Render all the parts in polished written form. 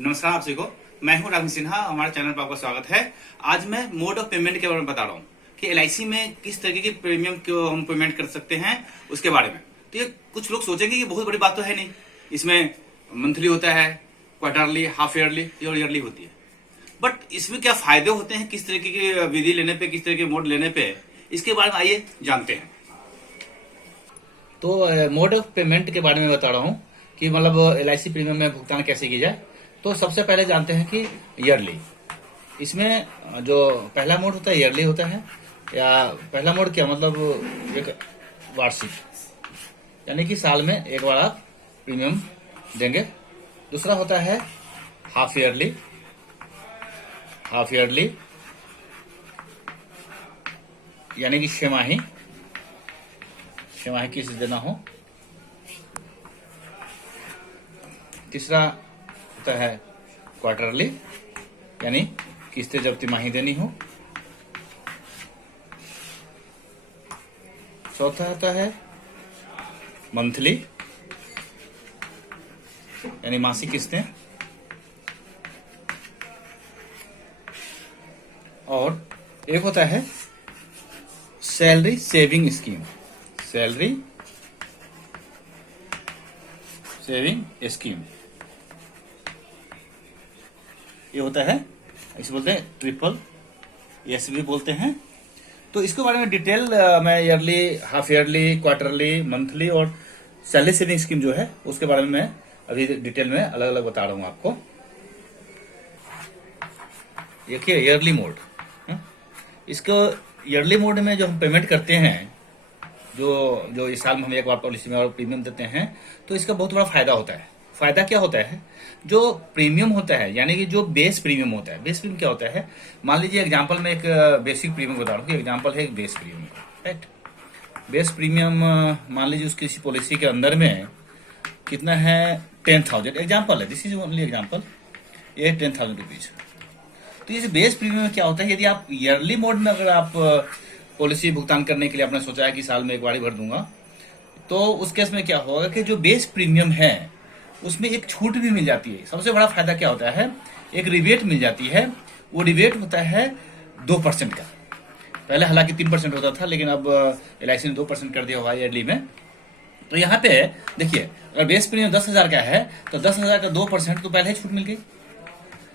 नमस्कार आप सभी को। मैं हूं राघव सिन्हा, हमारे चैनल पर आपका स्वागत है। आज मैं मोड ऑफ पेमेंट के बारे में बता रहा हूं कि एलआईसी में किस तरीके की प्रीमियम को हम पेमेंट कर सकते हैं उसके बारे में। तो ये कुछ लोग सोचेंगे कि बहुत बड़ी बात तो है नहीं, इसमें मंथली होता है, क्वार्टरली, हाफ ईयरली और ईयरली होती है। बट इसमें क्या फायदे होते हैं, किस तरीके की विधि लेने पे, किस तरह के मोड लेने पे, इसके बारे में आइए जानते हैं। तो मोड ऑफ पेमेंट के बारे में बता रहा हूँ कि मतलब एलआईसी प्रीमियम में भुगतान कैसे की जाए। तो सबसे पहले जानते हैं कि ईयरली, इसमें जो पहला मोड होता है ईयरली होता है। या पहला मोड क्या मतलब एक वार्षिक, यानी कि साल में एक बार आप प्रीमियम देंगे। दूसरा होता है हाफ ईयरली, हाफ ईयरली यानी कि छमाही, छमाही किस्त देना हो। तीसरा होता है क्वार्टरली, यानी किस्तें जब तिमाही देनी हो। चौथा होता है मंथली, यानी मासिक किस्तें। और एक होता है salary saving scheme, salary saving scheme, ये होता है, इसे बोलते हैं ट्रिपल एस भी बोलते हैं। तो इसके बारे में डिटेल मैं yearly, half yearly, quarterly, monthly और सैलरी सेविंग स्कीम जो है उसके बारे में मैं अभी डिटेल में अलग अलग बता रहा हूं आपको। देखिए ईयरली मोड, इसको ईयरली मोड में जो हम पेमेंट करते हैं, जो जो इस साल में हम एक बार पॉलिसी में और प्रीमियम देते हैं, तो इसका बहुत बड़ा फायदा होता है। फायदा क्या होता है, जो प्रीमियम होता है यानी कि जो बेस प्रीमियम होता है। बेस प्रीमियम क्या होता है, मान लीजिए एग्जांपल में एक बेसिक प्रीमियम बता रहा हूँ कि एग्जांपल है एक base premium, right. Base premium मान लीजिए उसकी किसी पॉलिसी के अंदर में कितना है, 10,000 एग्जाम्पल है, दिस इज ओनली एग्जाम्पल, ये 10,000 रुपीज। तो ये बेस प्रीमियम में क्या होता है, यदि आप ईयरली मोड में अगर आप पॉलिसी भुगतान करने के लिए आपने सोचा है कि साल में एक बार ही भर दूंगा, तो उस केस में क्या होगा कि जो बेस प्रीमियम है उसमें एक छूट भी मिल जाती है। सबसे बड़ा फायदा क्या होता है, एक रिबेट मिल जाती है। वो रिबेट होता है 2% का। पहले हालांकि 3% होता था, लेकिन अब एलआईसी ने 2% कर दिया हुआ ईयरली में। तो यहाँ पे देखिए, अगर बेस प्रीमियम 10,000 का है तो 10,000 का 2% तो पहले ही छूट मिल गई,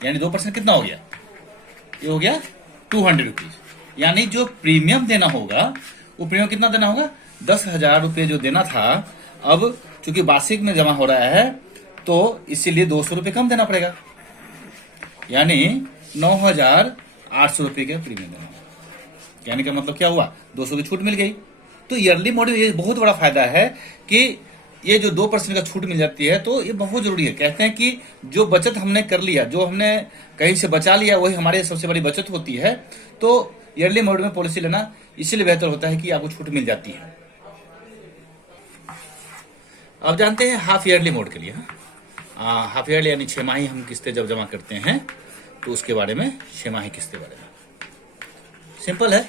यानी 2% कितना हो गया, ये हो गया 200 रुपीज। यानी जो प्रीमियम देना होगा वो प्रीमियम कितना देना होगा, 10,000 रुपये जो देना था, अब चूंकि वार्षिक में जमा हो रहा है तो इसीलिए 200 रुपये कम देना पड़ेगा, यानी 9,800 रुपये का प्रीमियम देना होगा। यानी कि मतलब क्या हुआ, 200 की छूट मिल गई। तो ईयरली मॉडल ये बहुत बड़ा फायदा है कि ये जो 2% का छूट मिल जाती है, तो ये बहुत जरूरी है। कहते हैं कि जो बचत हमने कर लिया, जो हमने कहीं से बचा लिया, वही हमारे सबसे बड़ी बचत होती है। तो ईयरली मोड में पॉलिसी लेना इसलिए बेहतर होता है कि आपको छूट मिल जाती है। अब जानते हैं हाफ ईयरली मोड के लिए। हाफ ईयरली यानी छमाही हम किस्तें जब जमा करते हैं, तो उसके बारे में, छमाही किस्तें बारे में सिंपल है।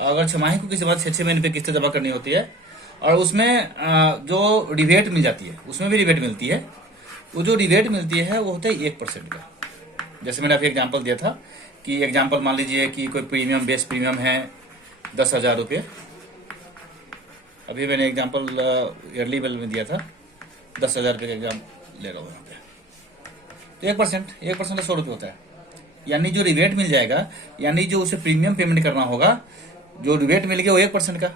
अगर छमाही को किसी बात 6 महीने पे किस्तें जमा करनी होती है, और उसमें जो रिबेट मिल जाती है, उसमें भी रिबेट मिलती है। वो जो रिबेट मिलती है वो होता है 1% का। जैसे मैंने अभी एग्जांपल दिया था कि एग्जांपल मान लीजिए कि कोई प्रीमियम, बेस प्रीमियम है 10,000 रुपये। अभी मैंने एग्जांपल ईयरली बिल में दिया था, 10,000 रुपये का एग्जाम ले रहा हूँ यहाँ पे। तो 1% का 100 रुपये होता है। यानी जो रिबेट मिल जाएगा, यानी जो उसे प्रीमियम पेमेंट करना होगा, जो रिबेट मिल गया वो 1% का।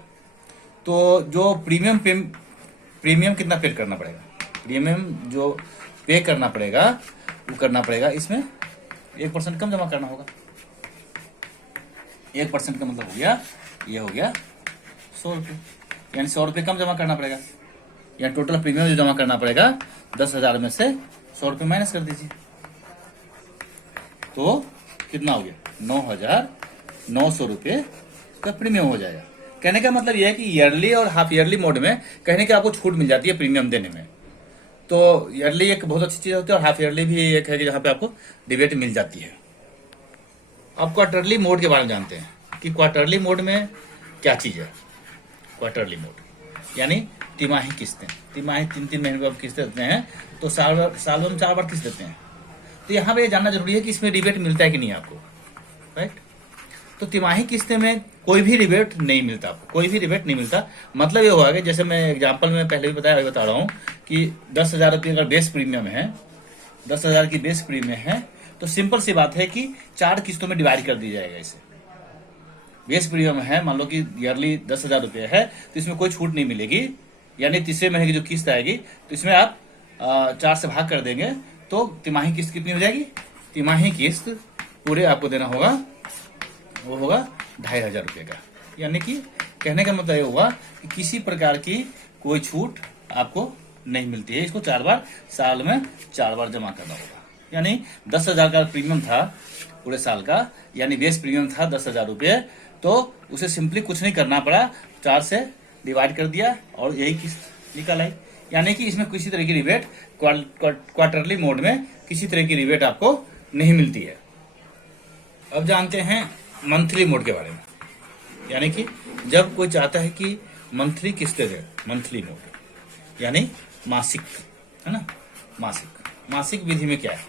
तो जो प्रीमियम कितना पे करना पड़ेगा, प्रीमियम जो पे करना पड़ेगा वो करना पड़ेगा, इसमें 1% कम जमा करना होगा। 1% का मतलब हो गया, ये हो गया 100 रुपये, यानी 100 रुपये कम जमा करना पड़ेगा। यानी टोटल प्रीमियम जो जमा करना पड़ेगा 10,000 में से 100 रुपये माइनस कर दीजिए, तो कितना हो गया, 9,900 रुपये का प्रीमियम हो जाएगा। कहने का मतलब यह है कि ईयरली और हाफ ईयरली मोड में कहने की आपको छूट मिल जाती है प्रीमियम देने में। तो ईयरली एक बहुत अच्छी चीज होती है, और हाफ ईयरली भी एक है कि जहां पे आपको रिबेट मिल जाती है। अब क्वार्टरली मोड के बारे में जानते हैं कि क्वार्टरली मोड में क्या चीज है। क्वार्टरली मोड यानी तिमाही किस्तें, तिमाही 3-3 महीने पर किस्तें देते हैं। तो साल में हम 4 बार किस्त देते हैं। तो यहाँ पे जानना जरूरी है कि इसमें रिबेट मिलता है कि नहीं आपको, राइट। तो तिमाही किस्तें में कोई भी रिबेट नहीं मिलता आपको, कोई भी रिबेट नहीं मिलता। मतलब ये हुआ कि जैसे मैं एग्जांपल में पहले भी बताया, अभी बता रहा हूँ कि 10,000 रुपये अगर बेस प्रीमियम है, 10,000 की बेस प्रीमियम है, तो सिंपल सी बात है कि 4 किस्तों में डिवाइड कर दी जाएगा इसे। बेस प्रीमियम है, मान लो कि ईयरली 10,000 रुपये है, तो इसमें कोई छूट नहीं मिलेगी, यानी तीसरे महीने की जो किस्त आएगी तो इसमें आप 4 से भाग कर देंगे तो तिमाही किस्त कितनी हो जाएगी? तिमाही किस्त पूरे आपको देना होगा, वो होगा 2,500 रुपये का। यानी कि कहने का मतलब ये हुआ कि किसी प्रकार की कोई छूट आपको नहीं मिलती है। इसको 4 बार, साल में 4 बार जमा करना होगा। यानी 10,000 का प्रीमियम था पूरे साल का, यानी बेस प्रीमियम था 10,000 रुपये, तो उसे सिंपली कुछ नहीं करना पड़ा, 4 से डिवाइड कर दिया और यही किस्त निकल आई। यानी कि इसमें किसी तरह की रिबेट क्वार्टरली मोड में किसी तरह की रिबेट आपको नहीं मिलती है। अब जानते हैं मंथली मोड के बारे में। यानी कि जब कोई चाहता है कि मंथली किस्तें दे, मंथली मोड यानी मासिक, है ना, मासिक विधि में क्या है,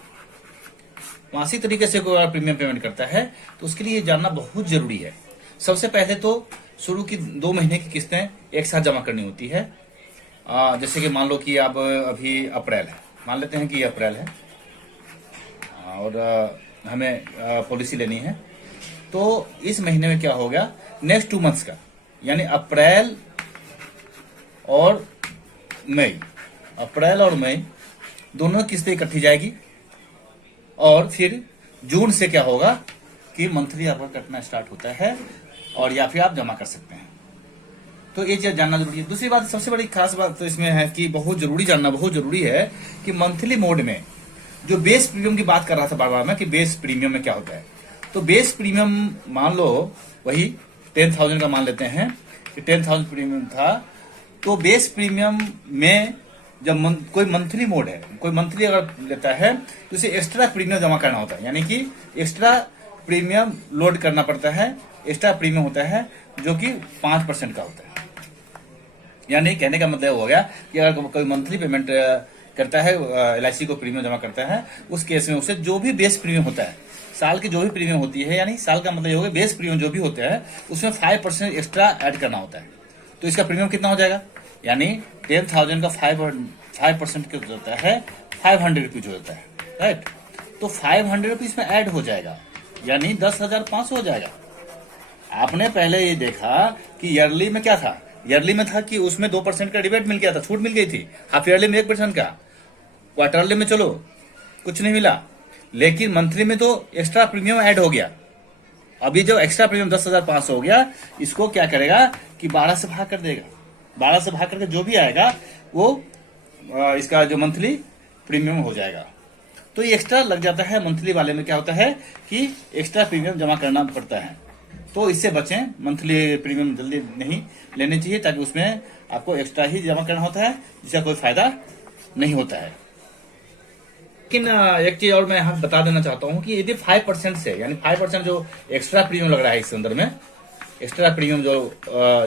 मासिक तरीके से कोई प्रीमियम पेमेंट करता है तो उसके लिए जानना बहुत जरूरी है। सबसे पहले तो शुरू की 2 महीने की किस्तें एक साथ जमा करनी होती है। जैसे कि मान लो कि अब अभी अप्रैल है, मान लेते हैं कि अप्रैल है और हमें पॉलिसी लेनी है, तो इस महीने में क्या हो गया, नेक्स्ट 2 मंथ्स का, यानी अप्रैल और मई दोनों किस्तें इकट्ठी जाएगी और फिर जून से क्या होगा कि मंथली आपका कटना स्टार्ट होता है और या फिर आप जमा कर सकते हैं। तो ये चीज जानना जरूरी है। दूसरी बात, सबसे बड़ी खास बात तो इसमें है कि जानना बहुत जरूरी है कि मंथली मोड में जो बेस प्रीमियम की बात कर रहा था बार बार मैं कि बेस प्रीमियम में क्या होता है। तो बेस प्रीमियम मान लो वही 10,000 का मान लेते हैं कि 10,000 प्रीमियम था, तो बेस प्रीमियम में जब कोई मंथली मोड है, कोई मंथली अगर लेता है तो उसे एक्स्ट्रा प्रीमियम जमा करना होता है, यानी कि एक्स्ट्रा प्रीमियम लोड करना पड़ता है। एक्स्ट्रा प्रीमियम होता है जो कि 5% का होता है। यानी कहने का मतलब हो गया कि अगर कोई मंथली पेमेंट करता है, LIC को प्रीमियम जमा करता है, उस केस में उसे जो भी बेस प्रीमियम होता है, साल की जो भी प्रीमियम होती है, यानी साल का मतलब ये हो गया बेस प्रीमियम जो भी होता है उसमें 5% एक्स्ट्रा ऐड करना होता है। तो इसका प्रीमियम कितना हो जाएगा, यानी 10,000 का 5% कितना होता है, 500 रुपीज होता है, राइट। तो 500 रुपीज में ऐड हो जाएगा, यानी 10,500 हो जाएगा। आपने पहले ये देखा कि ईयरली में क्या था, ईयरली में था कि उसमें 2% का रिबेट मिल गया था, छूट मिल गई थी। हाफ ईयरली में 1% का, क्वार्टरली में चलो कुछ नहीं मिला, लेकिन मंथली में तो एक्स्ट्रा प्रीमियम ऐड हो गया। अभी जब एक्स्ट्रा प्रीमियम 10,500 हो गया, इसको क्या करेगा कि 12 से भाग कर देगा। 12 से भाग करके जो भी आएगा वो इसका जो मंथली प्रीमियम हो जाएगा। तो ये एक्स्ट्रा लग जाता है। मंथली वाले में क्या होता है कि एक्स्ट्रा प्रीमियम जमा करना पड़ता है, तो इससे बचें। मंथली प्रीमियम जल्दी नहीं लेने चाहिए, ताकि उसमें आपको एक्स्ट्रा ही जमा करना होता है, जिसका कोई फायदा नहीं होता है। लेकिन एक चीज और मैं यहाँ बता देना चाहता हूँ कि यदि 5% से, यानी 5% जो एक्स्ट्रा प्रीमियम लग रहा है इस अंदर में, एक्स्ट्रा प्रीमियम जो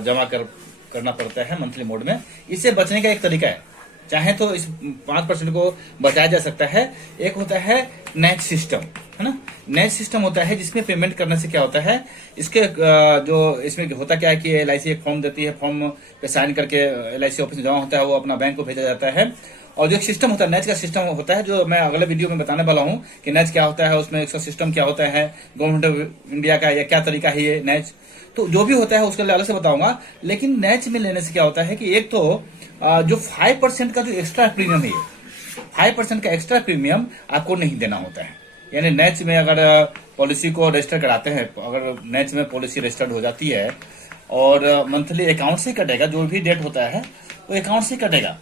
जमा करना पड़ता है मंथली मोड में, इससे बचने का एक तरीका है। चाहे तो इस 5% को बचाया जा सकता है। एक होता है नेट सिस्टम, है ना। नेट सिस्टम होता है जिसमें पेमेंट करने से क्या होता है, इसके जो इसमें होता क्या है कि LIC एक फॉर्म देती है, फॉर्म पे साइन करके LIC ऑफिस में जमा होता है, वो अपना बैंक को भेजा जाता है। और जो एक सिस्टम होता है, नेच का सिस्टम होता है, जो मैं अगले वीडियो में बताने वाला हूँ कि नेच क्या होता है, उसमें इसका सिस्टम क्या होता है, गवर्नमेंट ऑफ इंडिया का या क्या तरीका है ये नेच, तो जो भी होता है उसके लिए अलग से बताऊंगा। लेकिन नेच में लेने से क्या होता है कि एक तो जो 5% का जो एक्स्ट्रा प्रीमियम है, 5% का एक्स्ट्रा प्रीमियम आपको नहीं देना होता है। यानी नेच में अगर पॉलिसी को रजिस्टर कराते हैं, अगर नेच में पॉलिसी रजिस्टर्ड हो जाती है और मंथली अकाउंट से कटेगा, जो भी डेट होता है वो अकाउंट से कटेगा।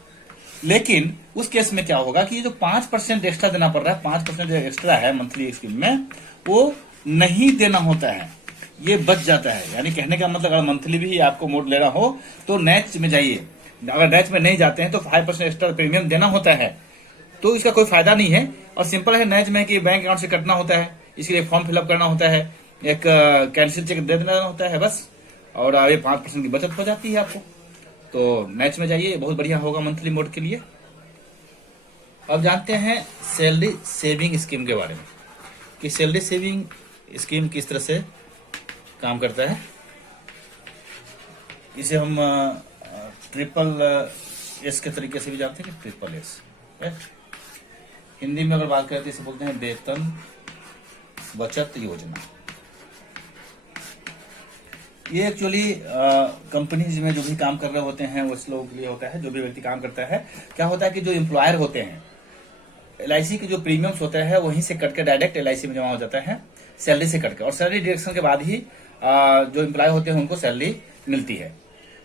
लेकिन उस केस में क्या होगा कि ये जो 5% एक्स्ट्रा देना पड़ रहा है, 5% जो एक्स्ट्रा है मंथली स्कीम में, वो नहीं देना होता है, ये बच जाता है। यानी कहने का मतलब अगर मंथली भी आपको मोड लेना हो तो नेच में जाइए। अगर नेच में नहीं जाते हैं तो 5% एक्स्ट्रा प्रीमियम देना होता है, तो इसका कोई फायदा नहीं है। और सिंपल है नेच में कि बैंक अकाउंट से कटना होता है, इसके लिए फॉर्म फिलअप करना होता है, एक कैंसिल चेक दे देना होता है बस, और ये 5% की बचत हो जाती है आपको। तो नेच में जाइए, बहुत बढ़िया होगा मंथली मोड के लिए। अब जानते हैं सैलरी सेविंग स्कीम के बारे में कि सैलरी सेविंग स्कीम किस तरह से काम करता है। इसे हम ट्रिपल एस के तरीके से भी जानते हैं कि ट्रिपल एस। हिंदी में अगर बात करें तो इसे बोलते हैं वेतन बचत योजना। ये एक्चुअली कंपनीज में जो भी काम कर रहे होते हैं उस लोगों के लिए होता है। जो भी व्यक्ति काम करता है, क्या होता है कि जो एम्प्लॉयर होते हैं, LIC के जो प्रीमियम्स होते हैं वहीं से कट के डायरेक्ट LIC में जमा हो जाता है सैलरी से कट के, और सैलरी डिडक्शन के बाद ही जो एम्प्लॉय होते हैं उनको सैलरी मिलती है।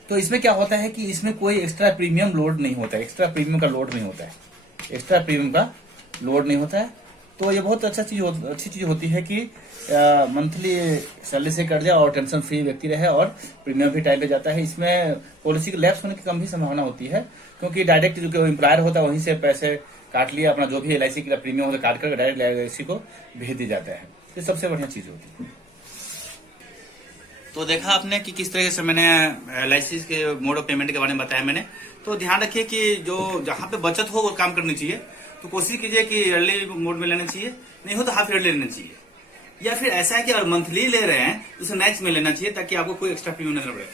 तो इसमें क्या होता है कि इसमें कोई एक्स्ट्रा प्रीमियम लोड नहीं होता है, एक्स्ट्रा प्रीमियम का लोड नहीं होता है, एक्स्ट्रा प्रीमियम का लोड नहीं होता है। तो ये बहुत अच्छी चीज होती है कि मंथली सैलरी से कट जाए और टेंशन फ्री व्यक्ति रहे और प्रीमियम भी टाइम पे जाता है। इसमें पॉलिसी के लैप्स होने की कम भी संभावना होती है, क्योंकि डायरेक्ट जो एम्प्लॉयर होता है वहीं से पैसे काट लिया, अपना जो भी LIC का प्रीमियम होता है काट कर डायरेक्ट LIC को भेज दिया जाता है। ये सबसे बढ़िया चीज होती है। तो देखा आपने कि किस तरीके से मैंने LIC के मोड ऑफ पेमेंट के बारे में बताया मैंने। तो ध्यान रखिए कि जो जहां पे बचत हो वो काम करनी चाहिए। तो कोशिश कीजिए कि ईयरली मोड में लेना चाहिए, नहीं हो तो हाफ ईयरली लेना चाहिए, या फिर ऐसा है कि अगर मंथली ले रहे हैं तो उसे नेक्स्ट में लेना चाहिए ताकि आपको कोई एक्स्ट्रा प्रीमियम न पड़े।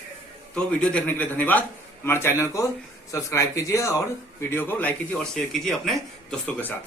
तो वीडियो देखने के लिए धन्यवाद। हमारे चैनल को सब्सक्राइब कीजिए और वीडियो को लाइक कीजिए और शेयर कीजिए अपने दोस्तों के साथ।